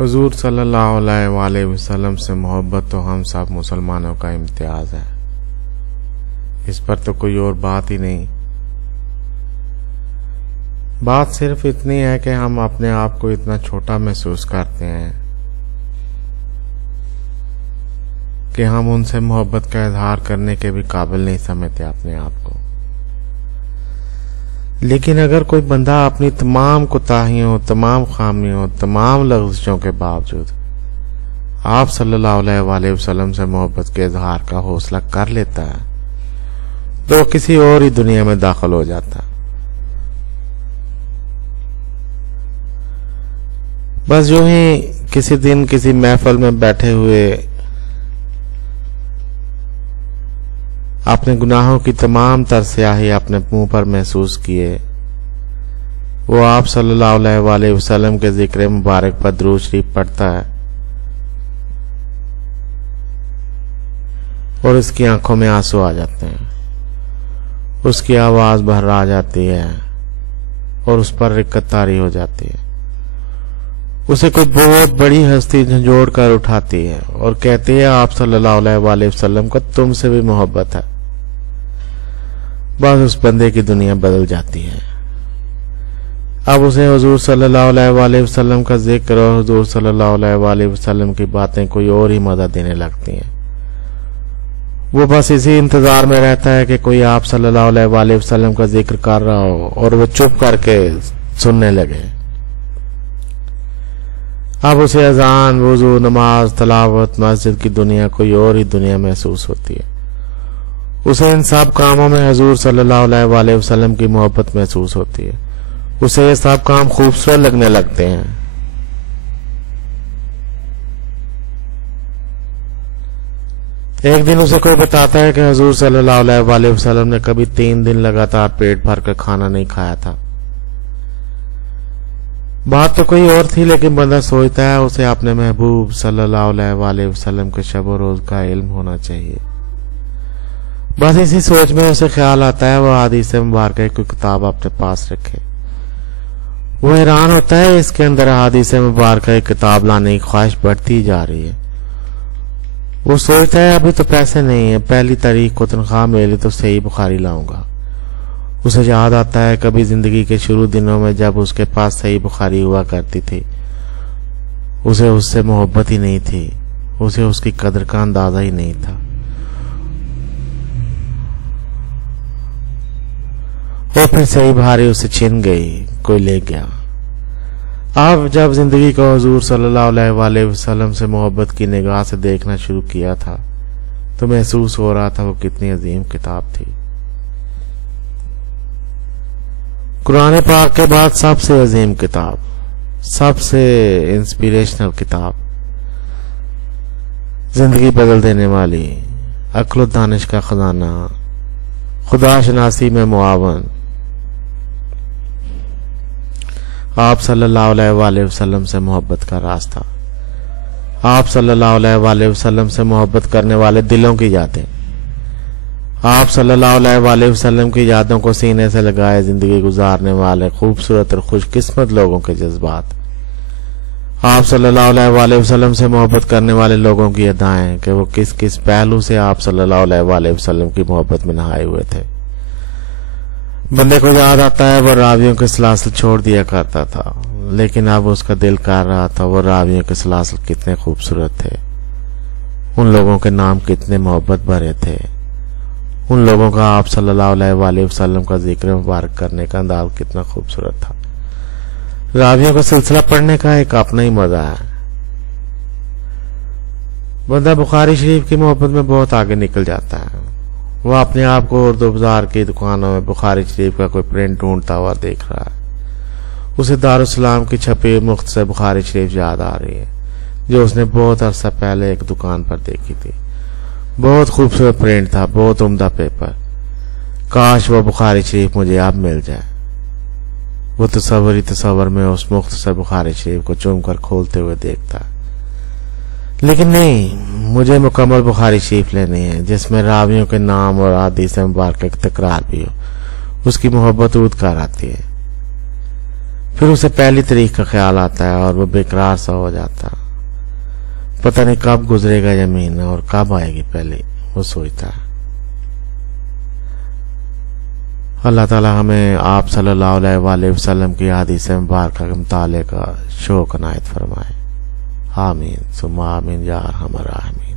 حضور صلی اللہ علیہ وآلہ وسلم سے محبت تو ہم سب مسلمانوں کا امتیاز ہے، اس پر تو کوئی اور بات ہی نہیں۔ بات صرف اتنی ہے کہ ہم اپنے آپ کو اتنا چھوٹا محسوس کرتے ہیں کہ ہم ان سے محبت کا اظہار کرنے کے بھی قابل نہیں سمجھتے اپنے آپ کو۔ لیکن اگر کوئی بندہ اپنی تمام کوتاہیوں، تمام خامیوں، تمام لغزشوں کے باوجود آپ صلی اللہ علیہ وآلہ وسلم سے محبت کے اظہار کا حوصلہ کر لیتا ہے تو کسی اور ہی دنیا میں داخل ہو جاتا ہے۔ بس یوں ہی کسی دن کسی محفل میں بیٹھے ہوئے اپنے گناہوں کی تمام تر سیاہی اپنے منہ پر محسوس کیے، وہ آپ صلی اللہ علیہ وآلہ وسلم کے ذکر مبارک پر درود شریف پڑھتا ہے اور اس کی آنکھوں میں آنسو آ جاتے ہیں، اس کی آواز بھرا جاتی ہے اور اس پر رقت طاری ہو جاتی ہے۔ اسے کوئی بہت بڑی ہستی جھنجھوڑ کر اٹھاتی ہے اور کہتی ہے آپ صلی اللہ علیہ وآلہ وسلم کو تم سے بھی محبت ہے۔ بس اس بندے کی دنیا بدل جاتی ہے۔ اب اسے حضور صلی اللہ علیہ وآلہ وسلم کا ذکر اور حضور صلی اللہ علیہ وآلہ وسلم کی باتیں کوئی اور ہی مزہ دینے لگتی ہیں۔ وہ بس اسی انتظار میں رہتا ہے کہ کوئی آپ صلی اللہ علیہ وآلہ وسلم کا ذکر کر رہا ہو اور وہ چپ کر کے سننے لگے۔ اب اسے اذان، وضو، نماز، تلاوت، مسجد کی دنیا کوئی اور ہی دنیا محسوس ہوتی ہے۔ اسے ان سب کاموں میں حضور صلی اللہ علیہ وآلہ وسلم کی محبت محسوس ہوتی ہے۔ اسے یہ سب کام خوبصورت لگنے لگتے ہیں۔ ایک دن اسے کوئی بتاتا ہے کہ حضور صلی اللہ علیہ وآلہ وسلم نے کبھی 3 دن لگاتار پیٹ بھر کر کھانا نہیں کھایا تھا۔ بات تو کوئی اور تھی، لیکن بندہ سوچتا ہے اسے اپنے محبوب صلی اللہ علیہ وآلہ وسلم کے شب و روز کا علم ہونا چاہیے۔ بس اسی سوچ میں اسے خیال آتا ہے وہ حدیث مبارکہ کی کتاب اپنے پاس رکھے۔ وہ حیران ہوتا ہے اس کے اندر حدیث مبارکہ کی کتاب لانے کی خواہش بڑھتی جا رہی ہے۔ وہ سوچتا ہے ابھی تو پیسے نہیں ہیں، پہلی تاریخ کو تنخواہ ملی تو صحیح بخاری لاؤں گا۔ اسے یاد آتا ہے کبھی زندگی کے شروع دنوں میں جب اس کے پاس صحیح بخاری ہوا کرتی تھی، اسے اس سے محبت ہی نہیں تھی، اسے اس کی قدر کا اندازہ ہی نہیں تھا۔ اور پھر صحیح بخاری اسے چھن گئی، کوئی لے گیا۔ اب جب زندگی کو حضور صلی اللہ علیہ وآلہ وسلم سے محبت کی نگاہ سے دیکھنا شروع کیا تھا تو محسوس ہو رہا تھا وہ کتنی عظیم کتاب تھی۔ قرآن پاک کے بعد سب سے عظیم کتاب، سب سے انسپیریشنل کتاب، زندگی بدل دینے والی، عقل و دانش کا خزانہ، خدا شناسی میں معاون، آپ صلی اللہ علیہ وآلہ وسلم سے محبت کا راستہ، آپ صلی اللہ علیہ وآلہ وسلم سے محبت کرنے والے دلوں کی یادیں، آپ صلی اللہ علیہ وآلہ وسلم کی یادوں کو سینے سے لگائے زندگی گزارنے والے خوبصورت اور خوش قسمت لوگوں کے جذبات، آپ صلی اللہ علیہ وآلہ وسلم سے محبت کرنے والے لوگوں کی ادائیں کہ وہ کس کس پہلو سے آپ صلی اللہ علیہ وآلہ وسلم کی محبت میں نہائے ہوئے تھے۔ بندے کو یاد آتا ہے وہ راویوں کے سلاسل چھوڑ دیا کرتا تھا، لیکن اب اس کا دل کر رہا تھا وہ راویوں کے سلاسل کتنے خوبصورت تھے، ان لوگوں کے نام کتنے محبت بھرے تھے، ان لوگوں کا آپ صلی اللہ علیہ وآلہ وسلم کا ذکر مبارک کرنے کا انداز کتنا خوبصورت تھا۔ راویوں کا سلسلہ پڑھنے کا ایک اپنا ہی مزہ ہے۔ بندہ بخاری شریف کی محبت میں بہت آگے نکل جاتا ہے۔ وہ اپنے آپ کو اردو بازار کی دکانوں میں بخاری شریف کا کوئی پرنٹ ڈھونڈتا ہوا دیکھ رہا ہے۔ اسے دارالسلام کی چھپی مختصر بخاری شریف یاد آ رہی ہے جو اس نے بہت عرصہ پہلے ایک دکان پر دیکھی تھی۔ بہت خوبصورت پرنٹ تھا، بہت عمدہ پیپر، کاش وہ بخاری شریف مجھے اب مل جائے۔ وہ تصور میں اس مختصر بخاری شریف کو چوم کر کھولتے ہوئے دیکھتا ہے، لیکن نہیں، مجھے مکمل بخاری شریف لینی ہے جس میں راویوں کے نام اور حدیث مبارکہ کی تکرار بھی ہو۔ اس کی محبت اود کر آتی ہے۔ پھر اسے پہلی تاریخ کا خیال آتا ہے اور وہ بےقرار سا ہو جاتا، پتہ نہیں کب گزرے گا یہ مہینہ اور کب آئے گی پہلی، وہ سوچتا ہے۔ اللہ تعالی ہمیں آپ صلی اللہ علیہ وآلہ وسلم کی حدیث مبارکہ کے مطالعے کا شوق عنایت فرمائے۔ آمین ثم آمین یا ارحم الراحمین۔